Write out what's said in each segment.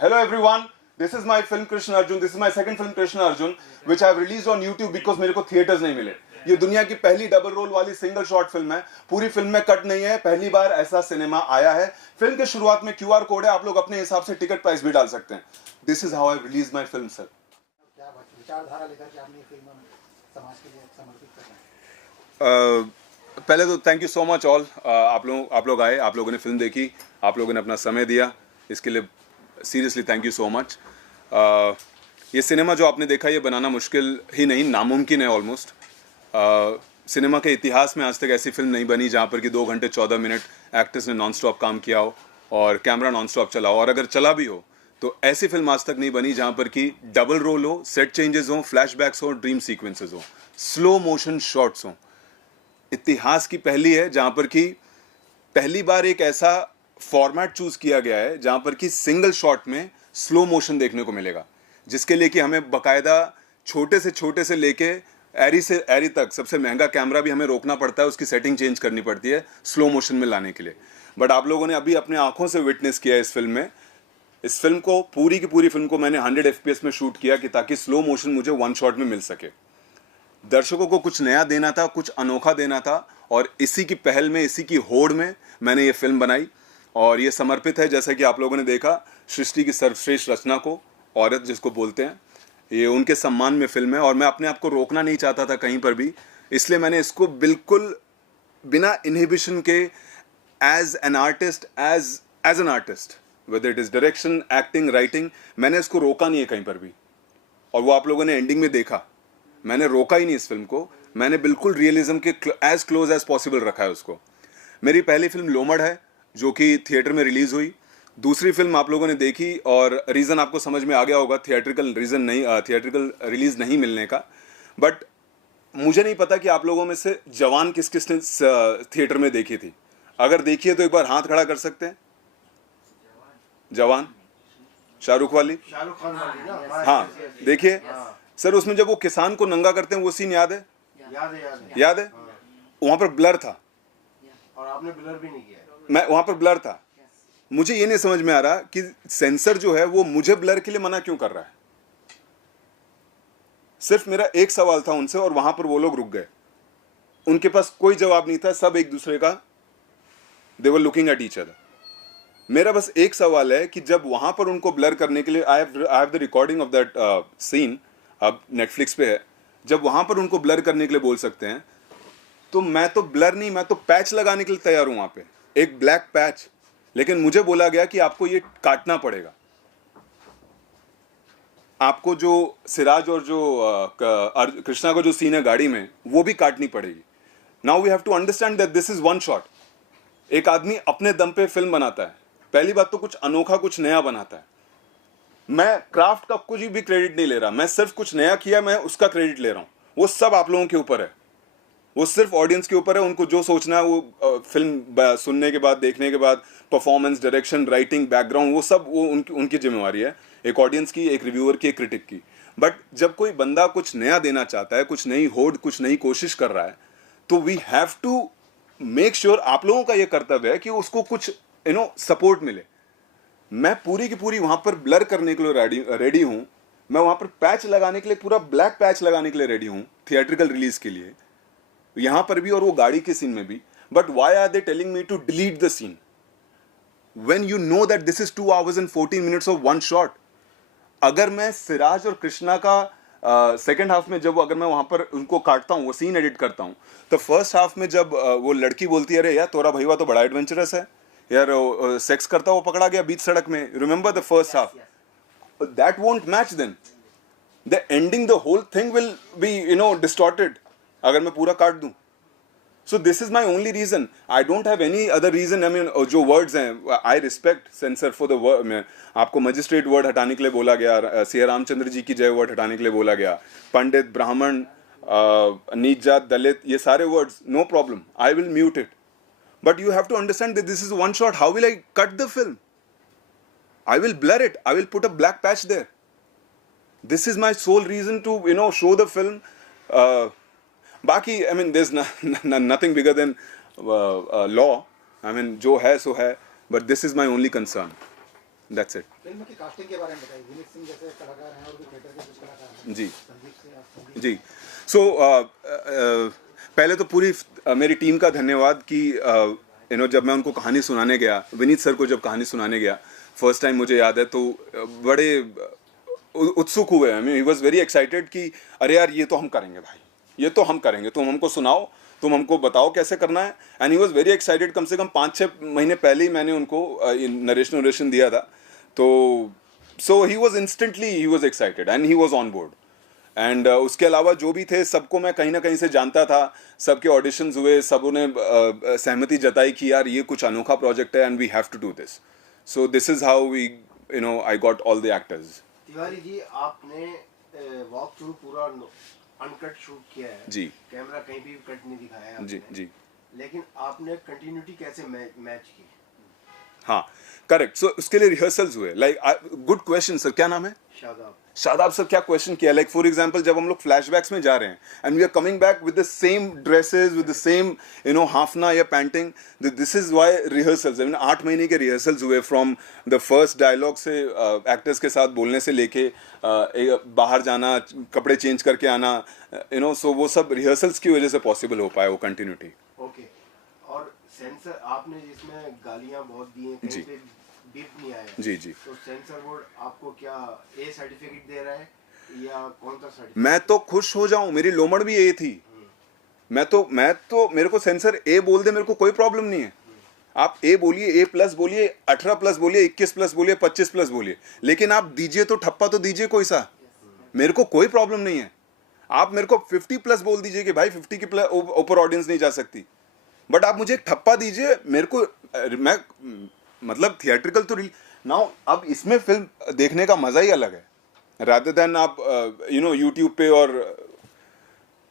Hello everyone, this is my film Krishna Arjun. This is my second film Krishna Arjun, which I have released on YouTube because मेरे को theatres नहीं मिले. ये दुनिया की पहली डबल रोल वाली सिंगल शॉट फिल्म है. पूरी फिल्म में कट नहीं है. पहली बार ऐसा सिनेमा आया है. फिल्म के शुरुआत में QR कोड है. आप लोग अपने हिसाब से टिकट प्राइस भी डाल सकते हैं. This is how I released my film, sir. क्या विचारधारा लेकर के आपने फिल्म समाज के लिए समर्पित कर रहे हैं? पहले तो thank you so much all. आप लोग आए, आप लोगों ने फिल्म देखी, आप लोगों ने अपना समय दिया, इसके लिए seriously thank you so much. ये सिनेमा जो आपने देखा, ये बनाना मुश्किल ही नहीं, नामुमकिन है ऑलमोस्ट. सिनेमा के इतिहास में आज तक ऐसी फिल्म नहीं बनी जहाँ पर कि 2 घंटे 14 मिनट एक्टर्स ने नॉन स्टॉप काम किया हो और कैमरा नॉन स्टॉप चला हो. और अगर चला भी हो तो ऐसी फिल्म आज तक नहीं बनी जहाँ पर कि डबल रोल हो, सेट चेंजेस हो, फ्लैशबैक्स हो, ड्रीम सीक्वेंसेस हो, स्लो मोशन शॉट्स हो. इतिहास की पहली है जहाँ पर कि पहली बार एक ऐसा फॉर्मेट चूज किया गया है जहाँ पर कि सिंगल शॉट में स्लो मोशन देखने को मिलेगा, जिसके लिए कि हमें बकायदा छोटे से लेके एरी से एरी तक सबसे महंगा कैमरा भी हमें रोकना पड़ता है, उसकी सेटिंग चेंज करनी पड़ती है स्लो मोशन में लाने के लिए. बट आप लोगों ने अभी अपने आंखों से विटनेस किया है इस फिल्म में. इस फिल्म को पूरी की पूरी फिल्म को मैंने 100 FPS में शूट किया कि ताकि स्लो मोशन मुझे 1 शॉट में मिल सके. दर्शकों को कुछ नया देना था, कुछ अनोखा देना था, और इसी की पहल में, इसी की होड़ में मैंने ये फिल्म बनाई. और ये समर्पित है, जैसा कि आप लोगों ने देखा, सृष्टि की सर्वश्रेष्ठ रचना को, औरत जिसको बोलते हैं, ये उनके सम्मान में फिल्म है. और मैं अपने आप को रोकना नहीं चाहता था कहीं पर भी, इसलिए मैंने इसको बिल्कुल बिना इनहिबिशन के as an artist, as an artist, whether it is direction, acting, writing, मैंने इसको रोका नहीं है कहीं पर भी. और वो आप लोगों ने एंडिंग में देखा, मैंने रोका ही नहीं इस फिल्म को. मैंने बिल्कुल रियलिज्म के एज क्लोज एज पॉसिबल रखा है उसको. मेरी पहली फिल्म लोमड़ है जो कि थिएटर में रिलीज हुई. दूसरी फिल्म आप लोगों ने देखी और रीज़न आपको समझ में आ गया होगा, थिएट्रिकल रीज़न नहीं, थिएट्रिकल रिलीज नहीं मिलने का. बट मुझे नहीं पता कि आप लोगों में से जवान किस किस ने थिएटर में देखी थी. अगर देखी है तो एक बार हाथ खड़ा कर सकते हैं. जवान शाहरुख वाली, शाहरुख खान वाली ना? हाँ देखिए सर, उसमें जब वो किसान को नंगा करते हैं वो सीन याद है? याद है. वहां पर ब्लर था और आपने ब्लर भी नहीं किया. मैं वहां पर ब्लर था. मुझे ये नहीं समझ में आ रहा कि सेंसर जो है वो मुझे ब्लर के लिए मना क्यों कर रहा है. सिर्फ मेरा एक सवाल था उनसे और वहां पर वो लोग रुक गए. उनके पास कोई जवाब नहीं था, सब एक दूसरे का, they were looking at each other. मेरा बस एक सवाल है कि जब वहां पर उनको ब्लर करने के लिए, I have the recording of that scene, अब नेटफ्लिक्स पे है, जब वहां पर उनको ब्लर करने के लिए बोल सकते हैं, तो मैं तो ब्लर नहीं, मैं तो पैच लगाने के लिए तैयार हूं वहां पे, एक ब्लैक पैच. लेकिन मुझे बोला गया कि आपको ये काटना पड़ेगा. आपको जो सिराज और जो कृष्णा का जो सीन है गाड़ी में, वो भी काटनी पड़ेगी. Now we have to understand that this is 1 shot. एक आदमी अपने दम पे फिल्म बनाता है, पहली बात तो कुछ अनोखा, कुछ नया बनाता है. मैं क्राफ्ट का कुछ भी क्रेडिट नहीं ले रहा, मैं सिर्फ कुछ नया किया, मैं उसका क्रेडिट ले रहा हूं. वो सब आप लोगों के ऊपर है, वो सिर्फ ऑडियंस के ऊपर है. उनको जो सोचना है वो फिल्म सुनने के बाद, देखने के बाद, परफॉर्मेंस, डायरेक्शन, राइटिंग, बैकग्राउंड, वो सब वो उनकी जिम्मेवारी है, एक ऑडियंस की, एक रिव्यूअर की, एक क्रिटिक की. बट जब कोई बंदा कुछ नया देना चाहता है, कुछ नई होड़, कुछ नई कोशिश कर रहा है, तो we have to make sure, आप लोगों का ये कर्तव्य है कि उसको कुछ सपोर्ट मिले. मैं पूरी की पूरी वहां पर ब्लर करने के लिए रेडी हूं. मैं वहां पर पैच लगाने के लिए, पूरा ब्लैक पैच लगाने के लिए रेडी हूं थिएट्रिकल रिलीज के लिए, यहां पर भी और वो गाड़ी के सीन में भी. But why are they telling me to delete the scene when you know that this is 2 hours and 14 minutes of 1 shot. अगर मैं सिराज और कृष्णा का सेकेंड हाफ में, जब अगर मैं वहां पर उनको काटता हूं, वो सीन एडिट करता हूं, तो फर्स्ट हाफ में जब वो लड़की बोलती है, अरे यार तोरा भैया तो बड़ा एडवेंचरस है यार, सेक्स करता हुआ पकड़ा गया बीच सड़क में, remember the first half, that won't match. Then the ending, the whole thing will be distorted अगर मैं पूरा काट दूं. So this is my only reason. I don't have any other reason. I mean जो वर्ड्स हैं, I respect censor for the word. आपको magistrate word हटाने के लिए बोला गया, सिया रामचंद्र जी की जय वर्ड हटाने के लिए बोला गया, पंडित, ब्राह्मण, नीच जात, दलित, ये सारे words, no problem, I will mute it. But you have to understand that this is 1 shot. How will I cut the film? I will blur it. I will put a black patch there. This is my sole reason to, show the film. बाकी, I mean, there's nothing bigger than law. I mean, जो है सो है. But this is my only concern. That's it. Film की casting के बारे में बताइए. विनीत सिंह जैसे कलाकार हैं और भी थिएटर के कुछ कलाकार हैं. जी संदीप से आप संदीप जी. सो पहले तो पूरी मेरी टीम का धन्यवाद कि जब मैं उनको कहानी सुनाने गया, विनीत सर को जब कहानी सुनाने गया फर्स्ट टाइम, मुझे याद है तो बड़े उत्सुक हुए. I mean he was very excited कि अरे यार ये तो हम करेंगे भाई, ये तो हम करेंगे, तुम हमको सुनाओ, तुम हमको बताओ कैसे करना है. And he was very excited. कम से कम 5-6 महीने पहले ही मैंने उनको नरेशन दिया था. तो so he was instantly he was excited and he was on board. And उसके अलावा जो भी थे सबको मैं कहीं ना कहीं से जानता था. सबके ऑडिशंस हुए, सबों ने सहमति जताई कि यार ये कुछ अनोखा प्रोजेक्ट है and we have to do this. So this is how we I got all the actors. Tiwari ji, आपने वॉक थ्रू पूरा अनकट शूट किया है जी. कैमरा कहीं भी कट नहीं दिखाया है जी आपने। जी. लेकिन आपने कंटिन्यूटी कैसे मैच की? हाँ करेक्ट. सो उसके लिए रिहर्सल्स हुए. Like good question sir. क्या नाम है? शादाब। शादाब सर, क्या क्वेश्चन किया. लाइक फॉर एग्जांपल जब हम लोग फ्लैशबैक्स में जा रहे हैं and we are coming back with the same dresses, with the same हाफना या painting. This is why rehearsals. 8 महीने के रिहर्सल्स हुए फ्रॉम द फर्स्ट डायलॉग से, एक्टर्स के साथ बोलने से लेके बाहर जाना, कपड़े चेंज करके आना, सो वो सब रिहर्सल्स की वजह से पॉसिबल हो पाया वो कंटिन्यूटी. ओके. और सेंसर आपने जिसमें गालियां बहुत दी हैं, जी. कहीं पे बीप नहीं आया. जी जी. तो सेंसर बोर्ड आपको क्या ए सर्टिफिकेट दे रहा है या कौन सा सर्टिफिकेट? मैं तो खुश हो जाऊं. मेरी लोमड़ भी ए थी. मैं तो मेरे को सेंसर ए बोल दे, मेरे को कोई प्रॉब्लम नहीं है. आप ए बोलिए, A+ बोलिए, 18+ बोलिए, 21+ बोलिए, 25+ बोलिए, लेकिन आप दीजिए तो ठप्पा तो दीजिए कोई सा. मेरे को कोई प्रॉब्लम नहीं है. आप मेरे को 50+ बोल दीजिए कि भाई 50 के ऊपर ऑडियंस नहीं जा सकती, बट आप मुझे एक ठप्पा दीजिए. मेरे को मैं मतलब थिएट्रिकल तो नाउ अब इसमें फिल्म देखने का मजा ही अलग है रादर देन आप यूट्यूब पे. और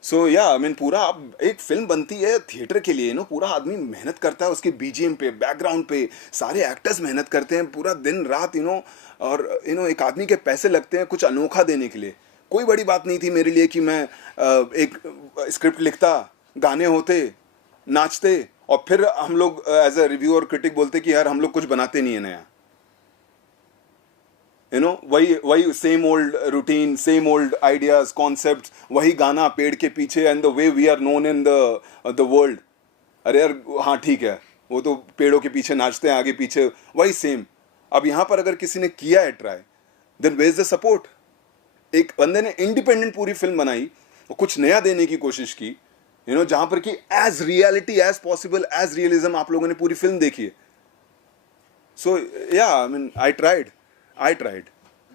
सो या आई मीन पूरा आप एक फिल्म बनती है थिएटर के लिए, पूरा आदमी मेहनत करता है उसके BGM पे, बैकग्राउंड पे, सारे एक्टर्स मेहनत करते हैं पूरा दिन रात, और एक आदमी के पैसे लगते हैं कुछ अनोखा देने के लिए. कोई बड़ी बात नहीं थी मेरे लिए कि मैं एक स्क्रिप्ट लिखता, गाने होते, नाचते, और फिर हम लोग एज अ रिव्यूअर क्रिटिक बोलते कि यार हम लोग कुछ बनाते नहीं है नया. वही same old routine, same old ideas, concept, वही गाना पेड़ के पीछे and the way we are known in the world. अरे यार हाँ ठीक है, वो तो पेड़ों के पीछे नाचते हैं आगे पीछे, वही सेम. अब यहाँ पर अगर किसी ने किया है try, then where is the support. एक बंदे ने इंडिपेंडेंट पूरी फिल्म बनाई और कुछ नया देने की कोशिश की, जहां पर कि as reality as possible, as realism आप लोगों ने पूरी फिल्म देखी है. सो या आई मीन आई ट्राइड.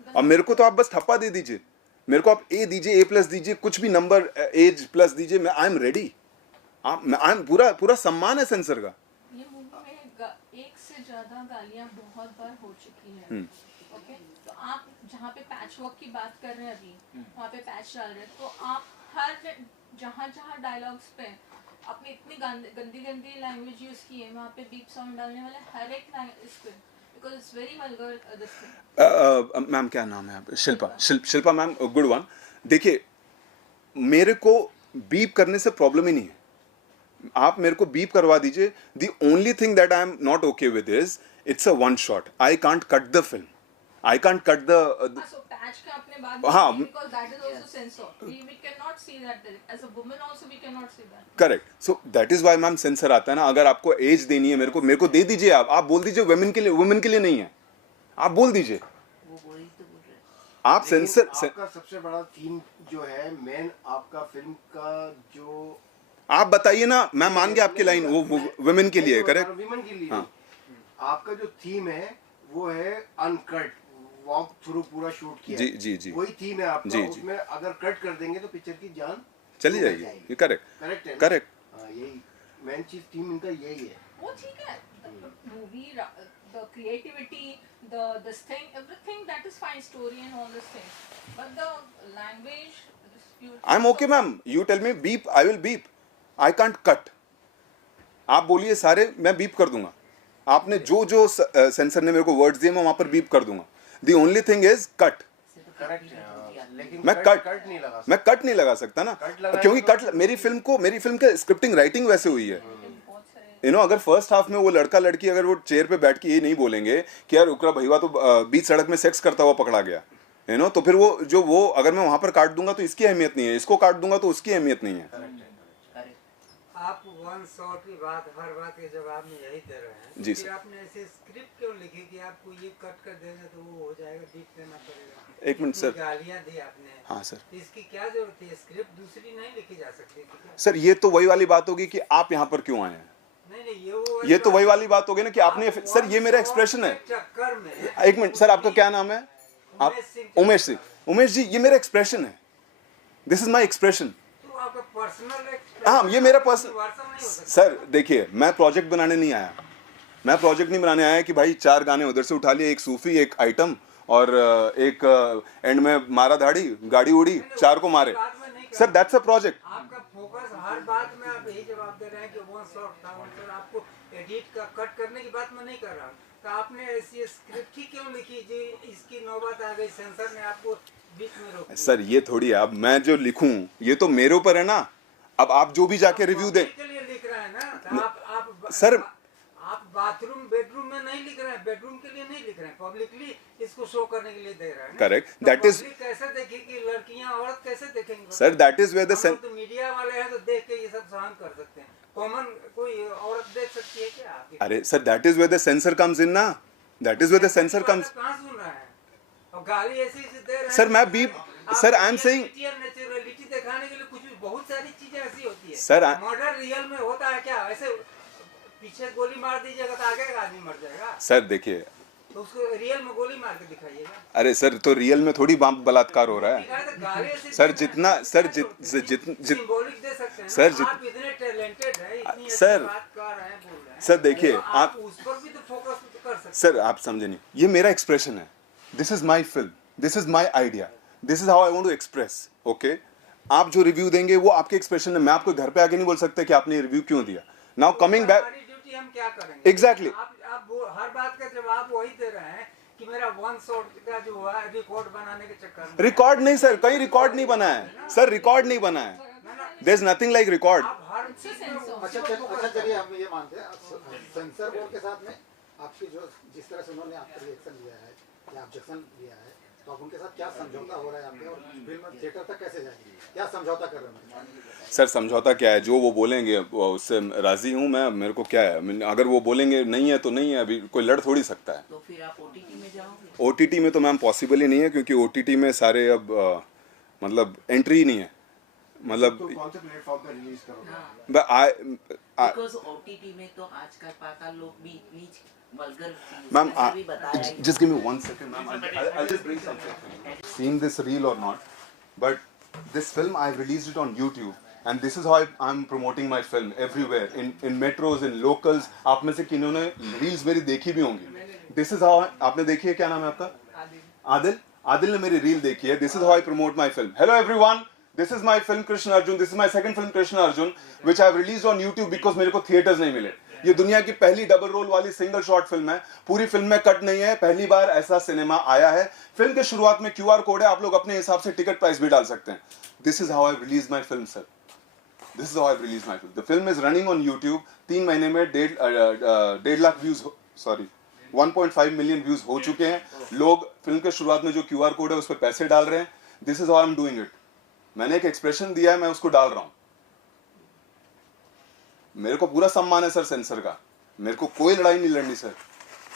अब मेरे को तो आप बस ठप्पा दे दीजिए, मेरे को आप ए दीजिए, A+ दीजिए, कुछ भी नंबर एज प्लस दीजिए, मैं I am ready. I am पूरा सम्मान है सेंसर का. ये मूवी में एक से ज्यादा गालियां बहुत बार हो चुकी है. ओके, तो आप जहाँ पे पैच वर्क की बात कर रहे हैं अभी, वहाँ पे पैच डाल रहे हैं, तो आप हर जहाँ डायलॉग्स पे आपने इतनी गंदी लैंग्वेज यूज की है, वहाँ पे बीप साउंड डालने वाले हर एक इस पे, because it's very vulgar this thing. Ma'am क्या नाम है आप? Shilpa ma'am, good one. देखिए मेरे को बीप करने से प्रॉब्लम ही नहीं है. आप मेरे को बीप करवा दीजिए. The only thing that I am not okay with is it's a one shot. I can't cut the film. I can't cut the. So patch का आपने बात हाँ. की, because that is also censored. We cannot see that. As a woman also we cannot see that. Correct. So that is why ma'am censor आता है ना. अगर आपको एज देनी है मेरे को दे दीजिए. आप बोल दीजिए वुमेन के लिए नहीं है, आप बोल दीजिए. आप लेकिन सेंसर आपका सबसे बड़ा थीम जो है, मेन आपका फिल्म का जो, आप बताइए ना. मैं मान गया आपकी लाइन, वो वुमेन के लिए. करेक्ट. विमेन के लिए. हाँ. आपका जो थीम है वो है अनकट, वॉक थ्रू पूरा शूट किया. जी. वही थीम है आपका. जी. उसमें अगर कट कर देंगे तो पिक्चर की जान चली जाएगी. करेक्ट. करेक्ट है. करेक्ट. हाँ, यही मेन चीज थीम इनका यही है. वो ठीक है. Movie, the creativity, this thing, everything that is fine, story and all this thing. But the language, I'm okay ma'am. You tell me beep, I will beep. I can't cut. आप बोलिए सारे, मैं बीप कर दूंगा. आपने जो sensor ने मेरे को वर्ड्स दिए मैं वहां पर बीप कर दूंगा. The only thing is cut. Correct है. लेकिन मैं कट नहीं लगा सकता. मैं कट नहीं लगा सकता ना, कट लगाएगा क्योंकि तो- मेरी फिल्म का स्क्रिप्टिंग राइटिंग वैसे हुई है. अगर फर्स्ट हाफ में वो लड़का लड़की अगर वो चेयर पे बैठ के ये नहीं बोलेंगे कि यार उकरा भैया तो बीच सड़क में सेक्स करता हुआ पकड़ा गया, तो फिर वो अगर मैं वहां पर काट दूंगा तो इसकी अहमियत नहीं है, इसको काट दूंगा तो उसकी अहमियत नहीं है। आप वन शॉट की बात हर बात के जवाब में यही दे रहे हैं, जी फिर सर। आपने ऐसे स्क्रिप्ट क्यों लिखी कि आपको ये कट कर देंगे तो वो हो जाएगा, डीप देना पड़ेगा? एक मिनट इतनी सर। गालियां दी आपने। हाँ सर। इसकी क्या जरूरत है? स्क्रिप्ट दूसरी नहीं लिखी जा सकती थी क्या? सर ये तो वही वाली बात होगी कि आप यहाँ पर क्यों आए हैं, नहीं ये तो वही वाली बात होगी ना कि आपने, सर ये मेरा एक्सप्रेशन है। चक्कर में एक मिनट सर, आपका क्या नाम है? आप उमेश सिंह। उमेश जी, ये मेरा एक्सप्रेशन है, दिस इज माई एक्सप्रेशन। तो आपका पर्सनल हाँ, ये मेरा पर्सनल। नहीं हो सकता। सर देखिए, मैं प्रोजेक्ट बनाने नहीं आया, मैं प्रोजेक्ट नहीं बनाने आया कि भाई 4 गाने उधर से उठा लिए, एक सूफी, एक आइटम और एक एंड में मारा धाड़ी, गाड़ी उड़ी, 4 को मारे। Sir that's a project. आपका फोकस हर बात में आप यही जवाब दे रहे हैं कि वन शॉट था, वन शॉट। आपको एडिट का कट करने की बात मैं नहीं कर रहा हूँ। तो आपने ऐसी स्क्रिप्ट ही क्यों लिखी जी? इसकी नौबत आ गई, सेंसर ने आपको बीच में रोक दिया। सर ये थोड़ी है, अब मैं जो लिखूं ये तो मेरे ऊपर है ना। अब आप जो भी जाके रिव्यू दें, के लिए लिख रहे हैं ना, तो आप सर आप बाथरूम बेडरूम में नहीं लिख रहे हैं, बेडरूम के लिए नहीं लिख रहे हैं, पब्लिकली इसको शो करने के लिए दे रहे हैं। Correct. तो That is- public कैसे देखेगी? लड़कियां औरत कैसे देखेंगे? Sir that is where the हम लोग तो मीडिया वाले हैं तो देख के ये सब सहन कर सकते हैं। कॉमन कोई औरत देख सकती है क्या आपकी? अरे sir that is where the censor comes in ना, that is where the censor comes. कहाँ सुन रहे हैं? और गाली ऐसी दे रहे हैं। सर मैं भी, sir I am saying, naturality दिखाने के लिए कुछ भी बहुत सारी चीजें ऐसी होती है। सर मर्डर रियल में होता है क्या? ऐसे पीछे गोली मार दीजिएगा तो आगे का आदमी मर जाएगा, सर देखिए, तो उसको रियल में गोली मार के दिखाइएगा। अरे सर तो रियल में थोड़ी बलात्कार हो रहा है। दिखाए तो गाली ऐसी सर दे रहे जितना, हैं। सर जितना सिंबॉलिक दे सकते हैं सर, ना। आप इतने टैलेंटेड हैं, इतनी अच्छी सर, बात कर रहे हैं, बोल रहे हैं, सर देखिए, तो आप आप उस पर भी तो फोकस कर सकते हैं। सर आप समझे नहीं, ये मेरा एक्सप्रेशन है, this is my film, this is my idea, this is how I want to express. Okay, आप जो रिव्यू देंगे वो आपके एक्सप्रेशन है, मैं आपको घर पे आके नहीं बोल सकता कि आपने रिव्यू क्यों दिया। नाउ कमिंग बैक, हमारी ड्यूटी हम क्या करेंगे? Exactly. आप हर बात का जवाब वही दे रहे हैं कि मेरा वन शॉट का जो हुआ रिकॉर्ड बनाने के चक्कर में। रिकॉर्ड नहीं सर, कहीं रिकॉर्ड नहीं बना है सर, रिकॉर्ड नहीं बना है, there is nothing like record. आप हर चीज में अच्छा चलिए, हम ये मानते हैं सेंसर बोर्ड के साथ में आपकी जो जिस तरह से उन्होंने आपका रिएक्शन लिया है या ऑब्जेक्शन लिया है, तो आप उनके साथ क्या समझौता हो रहा है आपके, और फिल्म थिएटर तक कैसे जाएगी, क्या समझौता कर रहे हैं? सर समझौता क्या है, जो वो बोलेंगे उससे राजी हूँ मैं, मेरे को क्या है, अगर वो बोलेंगे नहीं है तो नहीं है, अभी कोई लड़ थोड़ी सकता है। तो फिर आप ओटीटी में जाओगे? ओटीटी में तो मैम पॉसिबल ही नहीं है, क्योंकि ओटीटी में सारे अब मतलब एंट्री ही नहीं है, मतलब तो कौन से प्लेटफॉर्म पे रिलीज करोगे? बिकॉज ओटीटी में तो आजकल पागल लोग भी इतनी वल्गर मैम भी बताया ही। just give me 1 second ma'am, I'll just bring something. Seeing this reel or not, but this film I've released it on YouTube and this is how I'm promoting my film everywhere in metros, in locals. आप में से किन्होंने reels मेरी देखी भी होंगी, this is how आपने देखी है, क्या नाम है आपका? आदिल। आदिल ने मेरी रील देखी है, this is how I promote my film. Hello everyone, this is my film Krishna Arjun, this is my second film Krishna Arjun which I've released on YouTube because मेरे को थिएटर्स नहीं मिले। ये दुनिया की पहली डबल रोल वाली single short film है, पूरी फिल्म में कट नहीं है, पहली बार ऐसा सिनेमा आया है। फिल्म के शुरुआत में QR कोड है, आप लोग अपने हिसाब से टिकट प्राइस भी डाल सकते हैं। This is how I release my film sir, this is how I release my film. The film is running on YouTube, 3 महीने में 1.5 lakh views, sorry 1.5 million views हो चुके हैं। लोग फिल्म के शुरुआत में जो QR कोड है उस पर पैसे डाल रहे हैं। This is how I am doing it. मैंने एक एक्सप्रेशन दिया है, मैं उसको डाल रहा हूं। मेरे को पूरा सम्मान है सर सेंसर का, मेरे को कोई लड़ाई नहीं लड़नी सर।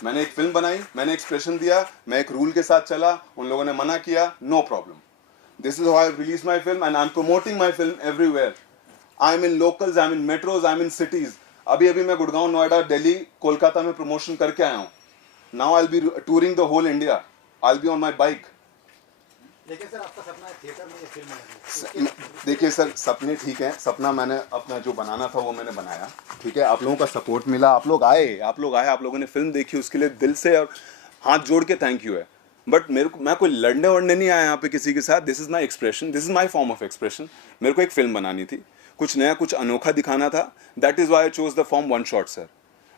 मैंने एक फिल्म बनाई, मैंने एक्सप्रेशन दिया, मैं एक रूल के साथ चला, उन लोगों ने मना किया, no problem. This is how I release my film and I am promoting my film everywhere. I am in locals, I am in metros, I am in cities. अभी मैं गुड़गांव, नोएडा, दिल्ली, कोलकाता में प्रमोशन करके आया हूँ। Now I will be touring the whole India, I will be on my bike. लेकिन sir आपका सपना है थिएटर में ये फिल्म आएगी। देखिए सर, सपने ठीक है, सपना मैंने अपना जो बनाना था वो मैंने बनाया, ठीक है। आप लोगों का सपोर्ट मिला, आप लोग आए, आप लोगों ने फिल्म देखी, उसके लिए दिल से और हाथ जोड़ के थैंक यू है। बट मैं कोई लड़ने वड़ने नहीं आया यहाँ पे किसी के साथ। This is my expression, this is my form of expression. मेरे को एक फिल्म बनानी थी, कुछ नया, कुछ अनोखा दिखाना था। That is why I chose the form one shot sir.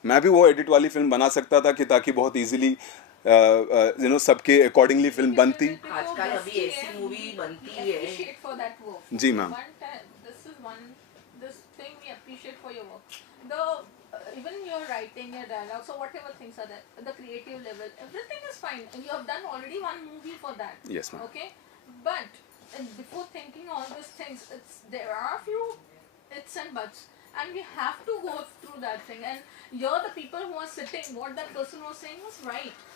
मैं भी वो एडिट वाली फिल्म बना सकता था कि ताकि बहुत ईजिली सबके अकॉर्डिंगली फिल्म बनती। आजकल अभी ऐसी मूवी बनती है। appreciate for that work. जी ma'am. This thing we appreciate for your work. The even your writing, your dialogue, so whatever things are there, the creative level, everything is fine. And you have done already one movie for that. Yes, ma'am. Okay, but before thinking all these things, there are a few its and buts, and we have to go through that thing. And you're the people who are sitting. What that person was saying was right.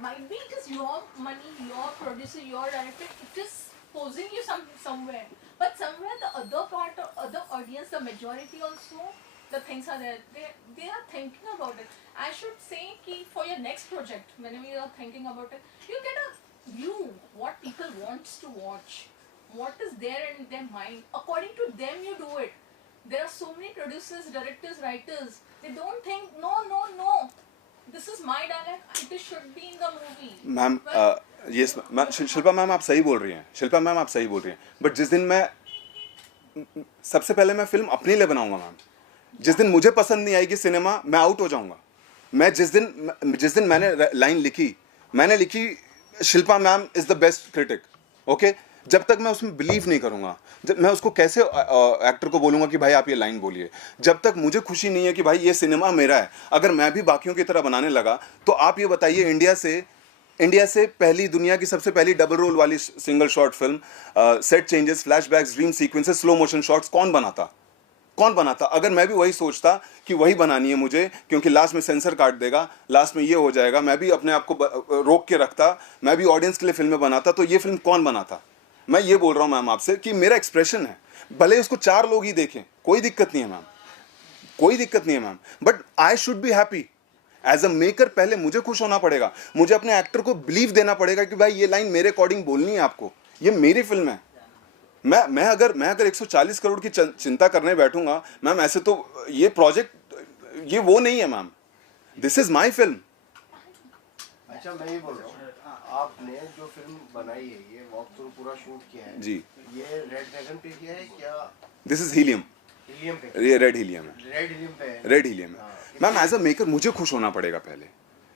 Might be it is your money, your producer, your director. It is posing you somewhere, but somewhere the other part or other audience, the majority also, the things are there. They are thinking about it. I should say कि for your next project, whenever you are thinking about it, you get a view what people wants to watch, what is there in their mind. According to them, you do it. There are so many producers, directors, writers. They don't think no. This is my dialogue. It should be in the movie. Ma'am yes ma'am, Shilpa ma'am आप सही बोल रही हैं, Shilpa ma'am आप सही बोल रही हैं, बट जिस दिन मैं सबसे पहले मैं फिल्म अपने लिए बनाऊंगा मैम, जिस दिन मुझे पसंद नहीं आएगी सिनेमा, मैं आउट हो जाऊंगा। मैं जिस दिन मैंने लाइन लिखी, मैंने लिखी Shilpa ma'am is the best critic, okay, जब तक मैं उसमें बिलीव नहीं करूंगा, जब मैं उसको कैसे एक्टर को बोलूंगा कि भाई आप ये लाइन बोलिए, जब तक मुझे खुशी नहीं है कि भाई ये सिनेमा मेरा है। अगर मैं भी बाकियों की तरह बनाने लगा, तो आप ये बताइए इंडिया से पहली, दुनिया की सबसे पहली डबल रोल वाली single short film, set changes, flashbacks, dream sequences, slow motion shots कौन बनाता? अगर मैं भी वही सोचता कि वही बनानी है मुझे, क्योंकि लास्ट में सेंसर काट देगा, लास्ट में ये हो जाएगा, मैं भी अपने आप को रोक के रखता, मैं भी ऑडियंस के लिए फिल्में बनाता, तो ये फिल्म कौन बनाता? मैं ये बोल रहा हूँ मैम आपसे कि मेरा एक्सप्रेशन है, भले उसको 4 लोग ही देखें, कोई दिक्कत नहीं है मैम, कोई दिक्कत नहीं है ma'am, but I should be happy as a maker. पहले मुझे खुश होना पड़ेगा, मुझे अपने एक्टर को बिलीव देना पड़ेगा कि भाई ये लाइन मेरे अकॉर्डिंग बोलनी है आपको, ये मेरी फिल्म है। मैं अगर 140 करोड़ की चिंता करने बैठूंगा मैम, ऐसे तो ये प्रोजेक्ट ये वो नहीं है ma'am, this is my film. अच्छा, मैं ये बोल रहा हूँ, आपने जो फिल्म बनाई है, ये वॉक थ्रू पूरा शूट किया है जी, ये रेड ड्रैगन पे किया है क्या? दिस इज हीलियम पे? ये रेड हीलियम है, रेड हीलियम है मैम। एज अ मेकर मुझे खुश होना पड़ेगा, पहले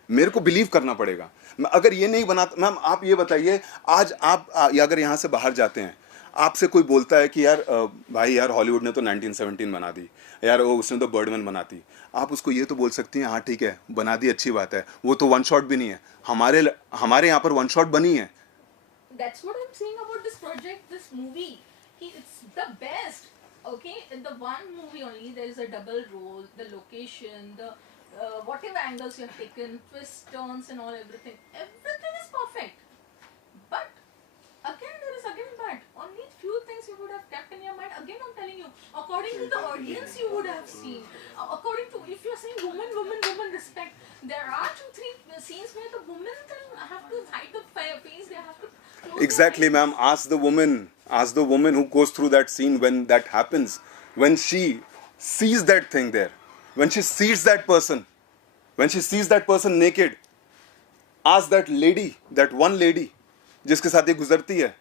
मेरे को बिलीव करना पड़ेगा। अगर ये नहीं बनाता मैम, आप ये बताइए, आज आप अगर यहाँ से बाहर जाते हैं, आपसे कोई बोलता है कि यार भाई यार हॉलीवुड ने तो 1917 बना दी यार, वो उसने तो बर्डमैन बनाती, आप उसको ये तो बोल सकती हैं हाँ ठीक है बना दी, अच्छी बात है, वो तो वन शॉट भी नहीं है, हमारे यहाँ पर वन शॉट बनी है। That's what I'm saying about this project, this movie. It's the best. Okay, in the one movie only, there is a double role, the location, the whatever angles you have taken, twists, turns, and all everything is perfect. But again, there is but only few things you would have kept in your mind. Again, I'm telling you, according to the audience, you would have seen. According to, if you're saying woman respect, there are 2-3 scenes where the women have to hide the face, they have to. Exactly, ma'am. Ask the woman who goes through that scene when that happens, when she sees that thing there, when she sees that person naked. Ask that one lady, जिसके साथ ये गुजरती है,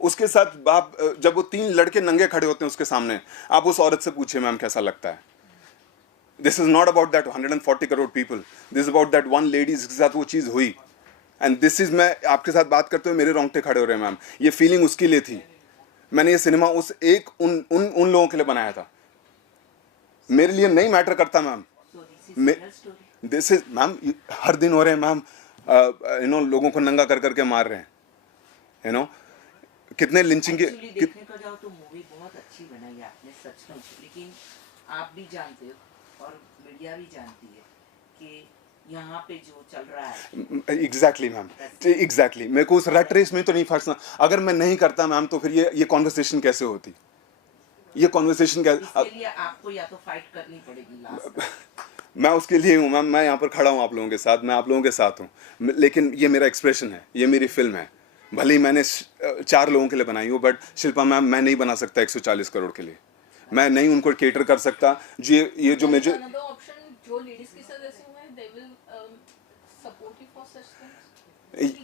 उसके साथ आप जब वो 3 लड़के नंगे खड़े होते हैं उसके सामने, आप उस औरत से पूछिए मैम कैसा लगता है। This is not about that 140 crore people. This is about that one lady जिसके साथ वो चीज़ हुई। एंड दिस इज, मैं आपके साथ बात करते हुए मेरे रोंगटे खड़े हो रहे हैं मैम, ये फीलिंग उसके लिए थी। मैंने ये सिनेमा उन लोगों के लिए बनाया था, मेरे लिए नहीं मैटर करता मैम। दिस इज मैम, हर दिन हो रहे हैं मैम, लोगों को नंगा कर करके मार रहे हैं, कितने लिंचिंग के। देखने को जाओ तो मूवी बहुत अच्छी बनाई है आपने सचमुच, लेकिन आप भी जानते हो और मीडिया भी जानती है कि यहाँ पे जो चल रहा है। Exactly ma'am, exactly. मेरे को उस रट रेस में तो नहीं फंसना। अगर मैं नहीं करता मैम तो फिर ये कॉन्वर्सेशन कैसे होती, ये कॉन्वर्सेशन क्या। इसके लिए आपको या तो फाइट करनी पड़ेगी लास्ट। मैं उसके लिए हूँ मैम, मैं यहाँ पर खड़ा हूँ आप लोगों के साथ, मैं आप लोगों के साथ हूँ, लेकिन ये मेरा एक्सप्रेशन है, ये मेरी फिल्म है। भले ही मैंने 4 लोगों के लिए बनाई हो, बट शिल्पा मैम मैं नहीं बना सकता 140 करोड़ के लिए, मैं नहीं उनको केटर कर सकता। ये जो मुझे जो लेडीज के साथ ऐसे हुए हैं, they will support you for such things.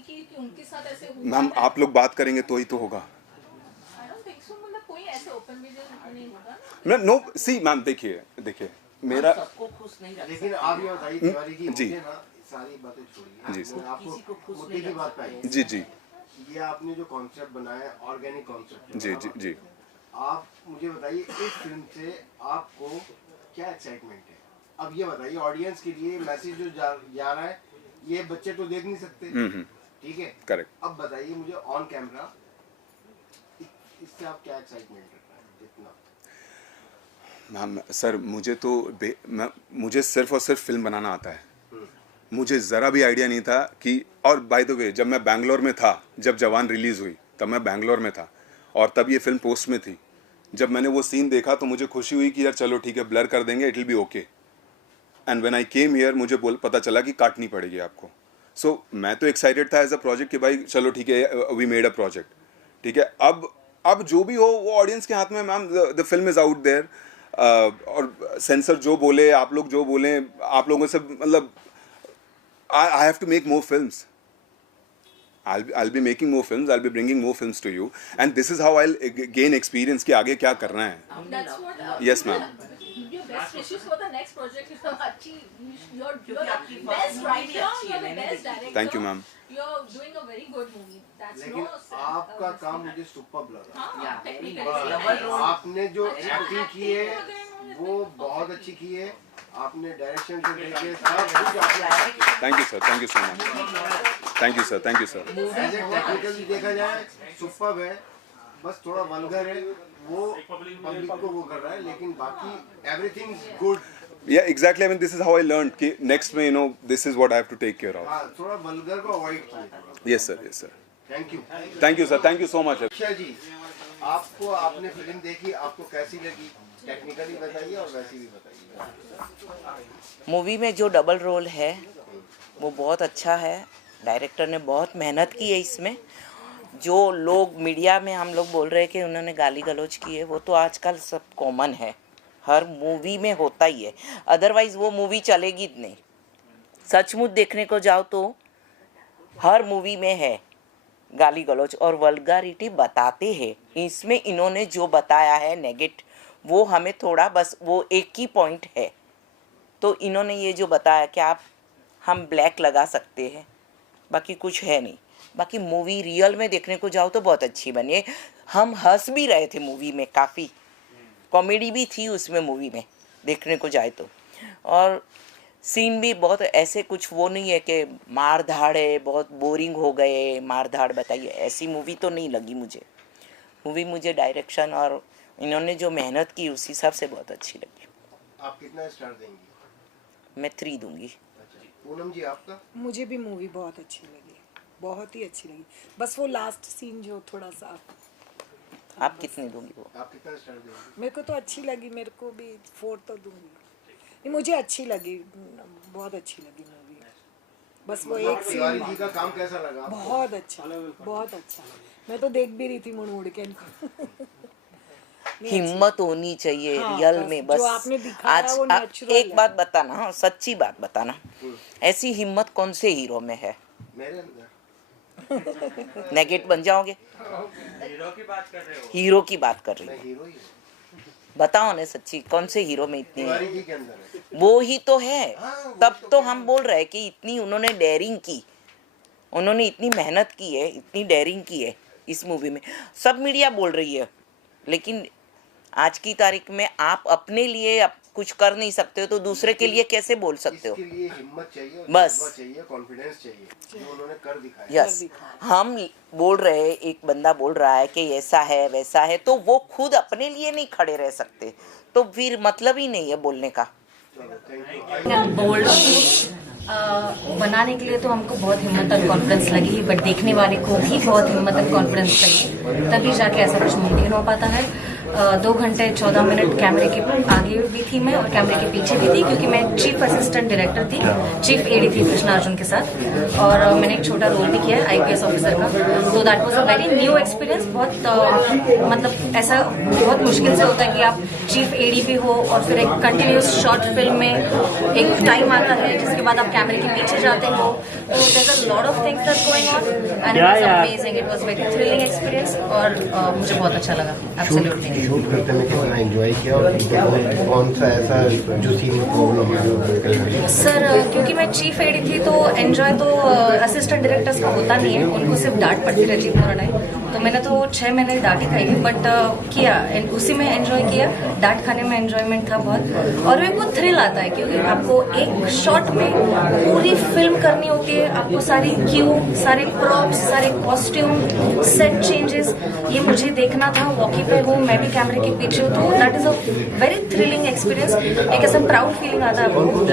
कि उनके साथ ऐसे हुआ मैम, आप लोग बात करेंगे तो ही तो होगा। I don't think so, मतलब कोई ऐसे ओपन वीडियो नहीं होगा ना। नो सी मैम, देखिए मेरा सबको खुश नहीं रख लेकिन आप ये बताइए तिवारी जी, जी। मुझे ना सारी बातें छोड़िए, जी सर। आपको मुद्दे की बात पाई। जी जी ये आपने जो कॉन्सेप्ट बनाया है, ऑर्गेनिक कॉन्सेप्ट, जी जी जी, आप मुझे बताइए इस फिल्म से आपको क्या एक्साइटमेंट है? अब ये बताइए ऑडियंस के लिए मैसेज जो जा रहा है ये बच्चे तो देख नहीं सकते, ठीक है? करेक्ट। अब बताइए मुझे ऑन कैमरा इससे आप क्या एक्साइटमेंट रखना है इतना? मैम सर मुझे सिर्फ और सिर्फ फिल्म बनाना आता है। मुझे ज़रा भी आइडिया नहीं था कि, और बाय द वे जब मैं बैंगलोर में था, जब जवान रिलीज़ हुई तब मैं बैंगलोर में था और तब ये फिल्म पोस्ट में थी। जब मैंने वो सीन देखा तो मुझे खुशी हुई कि यार चलो ठीक है ब्लर कर देंगे, it will be okay. And when I came here मुझे पता चला कि काटनी पड़ेगी आपको। सो मैं तो एक्साइटेड था एज अ प्रोजेक्ट कि भाई चलो ठीक है वी मेड अ प्रोजेक्ट, ठीक है। अब जो भी हो वो ऑडियंस के हाथ में। Ma'am the film is out there और सेंसर जो बोले, आप लोग जो बोले, आप लोगों से मतलब I have to make more films. I'll be making more films. I'll be bringing more films to you, and this is how I'll gain experience कि आगे क्या करना है. That's what. Yes, ma'am. Your best wishes for the next project. You're क्योंकि आपकी the best movie भी writer. अच्छी है, You're the मैंने best देखी। director. Thank you, ma'am. You're doing a very good movie. That's लेकिन no. आपका काम मुझे सुपर लगा। हाँ, Yeah, technically. double role. आपने जो एक्टिंग की है वो बहुत अच्छी की है। आपने डायरेक्शन से लेके सब कुछ आपने Thank you, sir. Thank you so much. Thank you, sir. Thank you, sir. As a technically देखा जाए सुपर है, बस थोड़ा वल्गर है, वो पब्लिक को वो कर रहा है, लेकिन बाकी everything good. Yeah, exactly. I mean, this is how I learned कि next में this is what I have to take care of. हाँ, थोड़ा वल्गर को अवॉइड कीजिए। Yes, sir. Yes, sir. Thank you. Thank you, sir. Thank you so much. Akshay ji, आपको आपने film देखी, आपको कैसी लगी? टेक्निकली बताइए और वैसी भी बताइए। मूवी में जो डबल रोल है वो बहुत अच्छा है। डायरेक्टर ने बहुत मेहनत की है इसमें। जो लोग मीडिया में हम लोग बोल रहे हैं कि उन्होंने गाली गलौज की है, वो तो आजकल सब कॉमन है, हर मूवी में होता ही है, अदरवाइज़ वो मूवी चलेगी नहीं। सचमुच देखने को जाओ तो हर मूवी में है गाली गलौज और वल्गारिटी बताते हैं। इसमें इन्होंने जो बताया है नेगेटिव, वो हमें थोड़ा बस वो एक ही पॉइंट है। तो इन्होंने ये जो बताया कि हम ब्लैक लगा सकते हैं, बाकी कुछ है नहीं। बाकी मूवी रियल में देखने को जाओ तो बहुत अच्छी बनी है। हम हंस भी रहे थे मूवी में, काफ़ी कॉमेडी भी थी उसमें मूवी में देखने को जाए तो। और सीन भी बहुत ऐसे कुछ वो नहीं है कि मार धाड़ है, बहुत बोरिंग हो गए मार धाड़ बताइए, ऐसी मूवी तो नहीं लगी मुझे। मूवी मुझे डायरेक्शन और इन्होंने जो मेहनत की उस हिसाब से बहुत अच्छी लगी। आप कितना स्टार देंगी? मैं 3 दूंगी। अच्छा, पूनम जी आपका? मुझे भी मूवी बहुत अच्छी लगी, बहुत ही अच्छी लगी। बस वो लास्ट सीन जो थोड़ा सा। आप कितने दूंगी वो? आप कितना स्टार देंगी? मेरे को तो अच्छी लगी, मेरे को भी 4 तो दूंगी। नहीं, मुझे अच्छी लगी, बहुत अच्छी लगी मूवी। बस वो एक तिवारी सीन जी का काम कैसा लगा आपको? बहुत अच्छा, बहुत अच्छा। मैं तो देख भी रही थी मुड़ मुड़ के इनको। हिम्मत होनी चाहिए हाँ, रियल बस में। जो बस आपने दिखाया वो आप natural एक है। बात बताना, हाँ सच्ची बात बताना, ऐसी हिम्मत कौन से हीरो में है? मेरे अंदर नेगेट बन जाओगे? हीरो की बात कर रहे हो? हीरो की बात कर रही मैं हूँ, हीरो ही हूँ। बताओ ना सच्ची, कौन से हीरो में इतनी है? तिवारी जी के अंदर है। वो ही तो है। हाँ, वो तब तो तो है। हम बोल रहे हैं कि इतनी उन्होंने डेयरिंग की, उन्होंने इतनी मेहनत की है, इतनी डेयरिंग की है इस मूवी में। सब मीडिया बोल रही है, लेकिन आज की तारीख में आप अपने लिए कुछ कर नहीं सकते हो तो दूसरे के लिए कैसे बोल सकते हो? इसके लिए हिम्मत चाहिए और बस। जज्बा चाहिए, कॉन्फिडेंस चाहिए, जो उन्होंने कर दिखाया। यस, हम बोल रहे हैं, एक बंदा बोल रहा है कि ऐसा है वैसा है, तो वो खुद अपने लिए नहीं खड़े रह सकते, तो फिर मतलब ही नहीं है बोलने का। चलो, थैंक यू। बोल्ड बनाने के लिए तो हमको बहुत हिम्मत और कॉन्फिडेंस लगी, बट देखने वाले को भी बहुत हिम्मत और कॉन्फिडेंस चाहिए, तभी जाके ऐसा कुछ मुमकिन हो पाता है। 2 घंटे 14 मिनट कैमरे के आगे भी थी मैं और कैमरे के पीछे भी थी, क्योंकि मैं चीफ असिस्टेंट डायरेक्टर थी, चीफ एडी थी कृष्णा अर्जुन के साथ, और मैंने एक छोटा रोल भी किया है IPS ऑफिसर का। तो that was a very new experience. बहुत मतलब ऐसा बहुत मुश्किल से होता है कि आप चीफ एडी भी हो और फिर एक कंटिन्यूस शॉर्ट फिल्म में एक टाइम आता है जिसके बाद आप कैमरे के पीछे जाते हो, तो there are lot of things that's going on and it was amazing, it was very thrilling experience और मुझे बहुत अच्छा लगा। एब्सोल्युटली। शूट करते में कितना एंजॉय किया और कौन सा ऐसा जो सीन में प्रॉब्लम है? सर क्योंकि मैं चीफ एडी थी तो एंजॉय तो असिस्टेंट डायरेक्टर्स का होता नहीं है, उनको सिर्फ डांट पड़ती रहती पूरा टाइम। तो मैंने तो 6 महीने डांट ही खाई थी, बट किया उसी में एंजॉय किया। डांट खाने में एंजॉयमेंट था बहुत, और एक वो थ्रिल आता है क्योंकि आपको एक शॉट में पूरी फिल्म करनी होती है, आपको सारी क्यू, सारे प्रॉप्स, सारे कॉस्ट्यूम, सेट चेंजेस, ये मुझे देखना था। वॉकी पे हूँ, मैं भी कैमरे के पीछे हूँ, तो that is a very thrilling experience. एक ऐसा प्राउड फीलिंग आता है आपको।